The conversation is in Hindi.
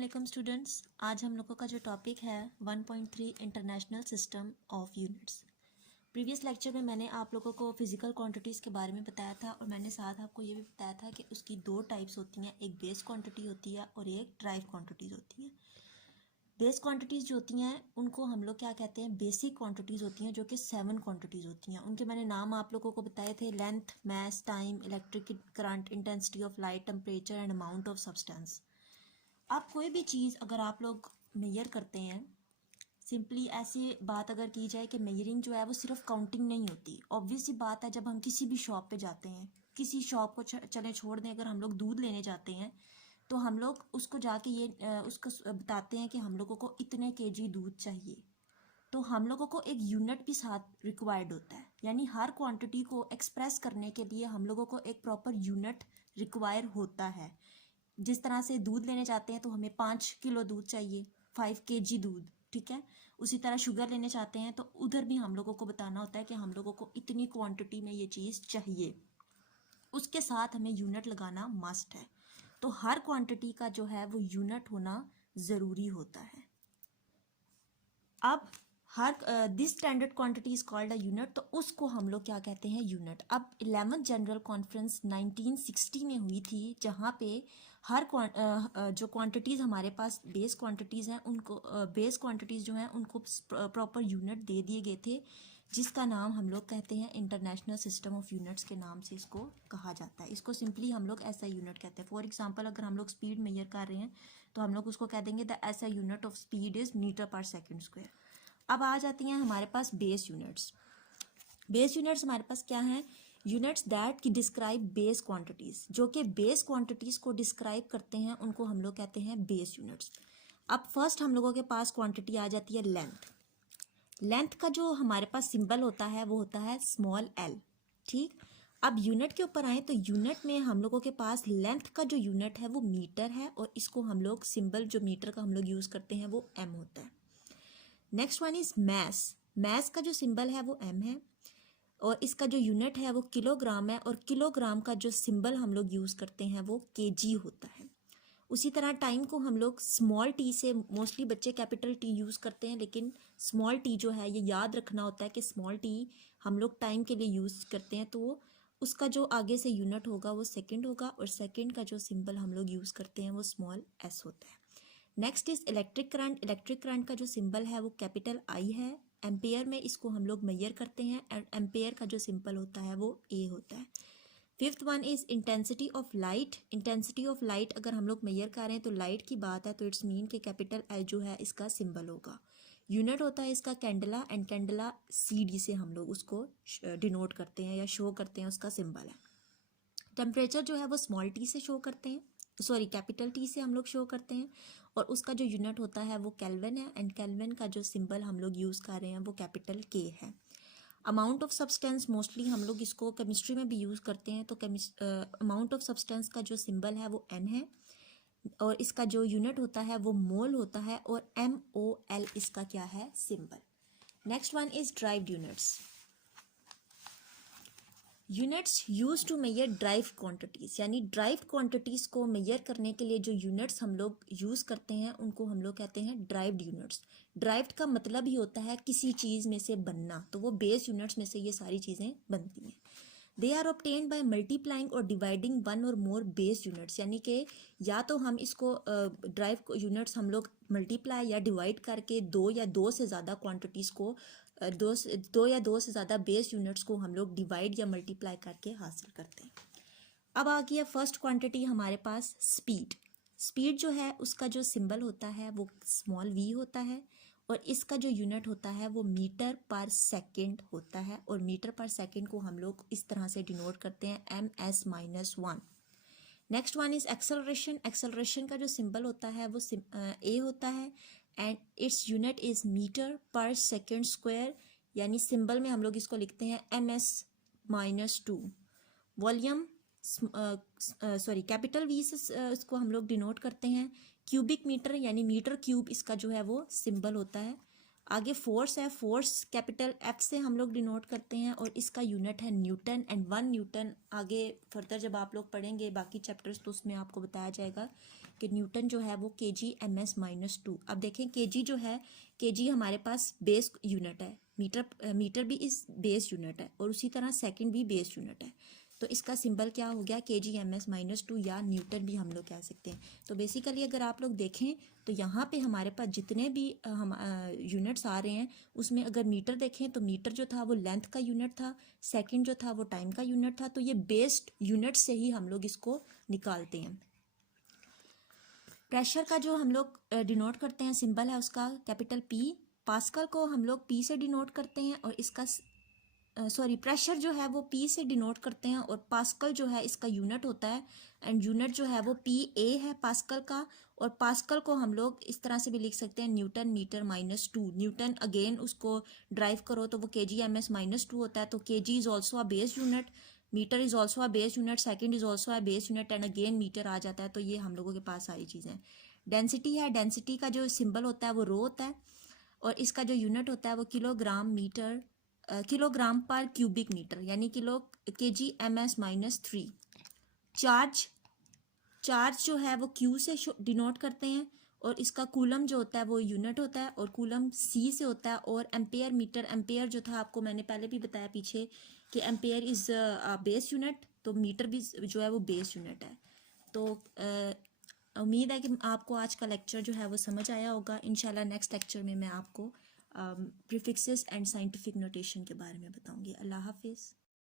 वालेकुम स्टूडेंट्स, आज हम लोगों का जो टॉपिक है 1.3 international system of units. Previous lecture में मैंने आप लोगों को फिजिकल क्वांटिटीज़ के बारे में बताया था और मैंने साथ आपको ये भी बताया था कि उसकी दो टाइप्स होती हैं, एक बेस क्वांटिटी होती है और एक ड्राइव क्वांटिटीज़ होती है। बेस क्वांटिटीज़ जो होती हैं उनको हम लोग क्या कहते हैं, बेसिक क्वांटिटीज़ होती हैं, जो कि 7 क्वांटिटीज़ होती हैं। उनके मैंने नाम आप लोगों को बताए थे: length, mass, time, electric current, intensity of light, temperature and amount of substance. आप कोई भी चीज़ अगर आप लोग मेजर करते हैं, सिंपली ऐसी बात अगर की जाए कि मेजरिंग जो है वो सिर्फ काउंटिंग नहीं होती। ऑब्वियस सी बात है, जब हम किसी भी शॉप पे जाते हैं, किसी शॉप को चले छोड़ दें, अगर हम लोग दूध लेने जाते हैं तो हम लोग उसको जाके उसको बताते हैं कि हम लोगों को इतने केजी दूध चाहिए, तो हम लोगों को एक यूनिट भी साथ रिक्वायर्ड होता है। यानी हर क्वांटिटी को एक्सप्रेस करने के लिए हम लोगों को एक प्रॉपर यूनिट रिक्वायर होता है। जिस तरह से दूध लेने जाते हैं तो हमें 5 किलो दूध चाहिए, 5 kg दूध, ठीक है। उसी तरह शुगर लेने जाते हैं तो उधर भी हम लोगों को बताना होता है कि हम लोगों को इतनी क्वांटिटी में ये चीज़ चाहिए, उसके साथ हमें यूनिट लगाना मस्ट है। तो हर क्वांटिटी का जो है वो यूनिट होना ज़रूरी होता है। अब her this standard quantity is called a unit, तो उसको हम लोग क्या कहते हैं, यूनिट। अब 11th जनरल कॉन्फ्रेंस 1960 में हुई थी, जहाँ पे हर जो क्वांटिटीज़ हमारे पास बेस क्वांटिटीज़ हैं उनको बेस क्वांटिटीज़ जो हैं उनको प्रॉपर यूनिट दे दिए गए थे, जिसका नाम हम लोग कहते हैं इंटरनेशनल सिस्टम ऑफ यूनिट्स के नाम से इसको कहा जाता है। इसको सिंपली हम लोग ऐसा यूनिट कहते हैं। फॉर एग्जांपल, अगर हम लोग स्पीड मेजर कर रहे हैं तो हम लोग उसको कह देंगे द ऐसा unit of speed is metre per second square. अब आ जाती हैं हमारे पास बेस यूनिट्स। बेस यूनिट्स हमारे पास क्या हैं, यूनिट्स दैट की डिस्क्राइब बेस क्वांटिटीज़, जो कि बेस क्वांटिटीज़ को डिस्क्राइब करते हैं, उनको हम लोग कहते हैं बेस यूनिट्स। अब फर्स्ट हम लोगों के पास क्वांटिटी आ जाती है लेंथ। लेंथ का जो हमारे पास सिंबल होता है वो होता है स्मॉल l, ठीक। अब यूनिट के ऊपर आए तो यूनिट में हम लोगों के पास लेंथ का जो यूनिट है वो मीटर है, और इसको हम लोग सिंबल जो मीटर का हम लोग यूज़ करते हैं वो m होता है। Next one is mass. Mass का जो सिंबल है वो m है, और इसका जो यूनिट है वो किलोग्राम है, और किलोग्राम का जो सिंबल हम लोग यूज़ करते हैं वो kg होता है। उसी तरह टाइम को हम लोग स्मॉल टी से, मोस्टली बच्चे कैपिटल टी यूज़ करते हैं, लेकिन स्मॉल टी जो है ये याद रखना होता है कि स्मॉल टी हम लोग टाइम के लिए यूज़ करते हैं, तो उसका जो आगे से यूनिट होगा वो सेकंड होगा, और सेकंड का जो सिंबल हम लोग यूज़ करते हैं वो स्मॉल s होता है। Next is electric current. Electric current का जो सिंबल है वो कैपिटल I है। एम्पेयर में इसको हम लोग मेजर करते हैं, एंड एम्पेयर का जो सिंबल होता है वो A होता है। Fifth one is intensity of light. Intensity of light अगर हम लोग मेजर कर रहे हैं तो लाइट की बात है, तो इट्स मीन कि कैपिटल L जो है इसका सिंबल होगा। यूनिट होता है इसका कैंडला, एंड कैंडला CD से हम लोग उसको डिनोट करते हैं या शो करते हैं, उसका सिंबल है। टेम्परेचर जो है वो स्मॉल t से शो करते हैं, सॉरी कैपिटल T से हम लोग शो करते हैं, और उसका जो यूनिट होता है वो केल्विन है, एंड केल्विन का जो सिंबल हम लोग यूज़ कर रहे हैं वो कैपिटल K है। अमाउंट ऑफ सब्सटेंस, मोस्टली हम लोग इसको केमिस्ट्री में भी यूज़ करते हैं, तो अमाउंट ऑफ सब्सटेंस का जो सिंबल है वो N है, और इसका जो यूनिट होता है वो मोल होता है, और MOL इसका क्या है, symbol. Next one is derived units. Units use to measure derived quantities, यानी ड्राइव क्वांटिटीज़ को मेजर करने के लिए जो यूनिट्स हम लोग यूज़ करते हैं उनको हम लोग कहते हैं ड्राइव्ड यूनिट्स। ड्राइव्ड का मतलब ही होता है किसी चीज़ में से बनना, तो वो बेस यूनिट्स में से ये सारी चीज़ें बनती हैं। They are obtained by multiplying और डिवाइडिंग वन और मोर बेस यूनिट्स, यानी कि या तो हम इसको ड्राइव यूनिट्स हम लोग मल्टीप्लाई या डिवाइड करके दो या दो से ज़्यादा क्वांटिटीज़ को दो या दो से ज़्यादा बेस यूनिट्स को हम लोग डिवाइड या मल्टीप्लाई करके हासिल करते हैं। अब आ गया फर्स्ट क्वांटिटी हमारे पास स्पीड। स्पीड जो है उसका जो सिंबल होता है वो स्मॉल v होता है, और इसका जो यूनिट होता है वो मीटर पर सेकंड होता है, और मीटर पर सेकंड को हम लोग इस तरह से डिनोट करते हैं ms-1। Next one is acceleration. Acceleration का जो सिंबल होता है वो A होता है, and its unit is metre per second square, यानी सिंबल में हम लोग इसको लिखते हैं ms-2। Volume, sorry capital V से इसको हम लोग डिनोट करते हैं। क्यूबिक मीटर, यानी मीटर क्यूब इसका जो है वो सिंबल होता है। आगे फोर्स है, फोर्स कैपिटल F से हम लोग डिनोट करते हैं, और इसका यूनिट है न्यूटन, एंड 1 न्यूटन आगे फर्दर जब आप लोग पढ़ेंगे बाकी चैप्टर्स तो उसमें आपको बताया जाएगा कि न्यूटन जो है वो kg/m²। अब देखें kg जो है, kg हमारे पास बेस यूनिट है, मीटर भी इस बेस यूनिट है, और उसी तरह सेकंड भी बेस यूनिट है। तो इसका सिंबल क्या हो गया, kg/m², या न्यूटन भी हम लोग कह सकते हैं। तो बेसिकली अगर आप लोग देखें तो यहाँ पे हमारे पास जितने भी हम यूनिट्स आ रहे हैं, उसमें अगर मीटर देखें तो मीटर जो था वो लेंथ का यूनिट था, सेकंड जो था वो टाइम का यूनिट था। तो ये बेस्ड यूनिट से ही हम लोग इसको निकालते हैं। प्रेशर का जो हम लोग डिनोट करते हैं, सिंबल है उसका कैपिटल P। पास्कल को हम लोग P से डिनोट करते हैं, और इसका प्रेशर जो है वो P से डिनोट करते हैं, और पास्कल जो है इसका यूनिट होता है, एंड यूनिट जो है वो PA है पास्कल का। और पास्कल को हम लोग इस तरह से भी लिख सकते हैं, न्यूटन मीटर -2। न्यूटन अगेन उसको ड्राइव करो तो वो kg/m² होता है। तो kg is also a base unit, metre is also a base unit, second is also a base unit, and again metre आ जाता है। तो ये हम लोगों के पास सारी चीज़ें। डेंसिटी है, डेंसिटी का जो सिंबल होता है वो रो होता है, और इसका जो यूनिट होता है वो किलोग्राम पर क्यूबिक मीटर, यानी kg/m-3। चार्ज जो है वो Q से डिनोट करते हैं, और इसका कूलम जो होता है वो यूनिट होता है, और कूलम C से होता है। और एम्पेयर मीटर, एम्पेयर जो था आपको मैंने पहले भी बताया पीछे कि एम्पेयर इज बेस यूनिट, तो मीटर भी जो है वो बेस यूनिट है। तो उम्मीद है कि आपको आज का लेक्चर जो है वो समझ आया होगा। इंशाल्लाह नेक्स्ट लेक्चर में मैं आपको प्रीफिक्सेस एंड साइंटिफिक नोटेशन के बारे में बताऊंगी। अल्लाह हाफिज़।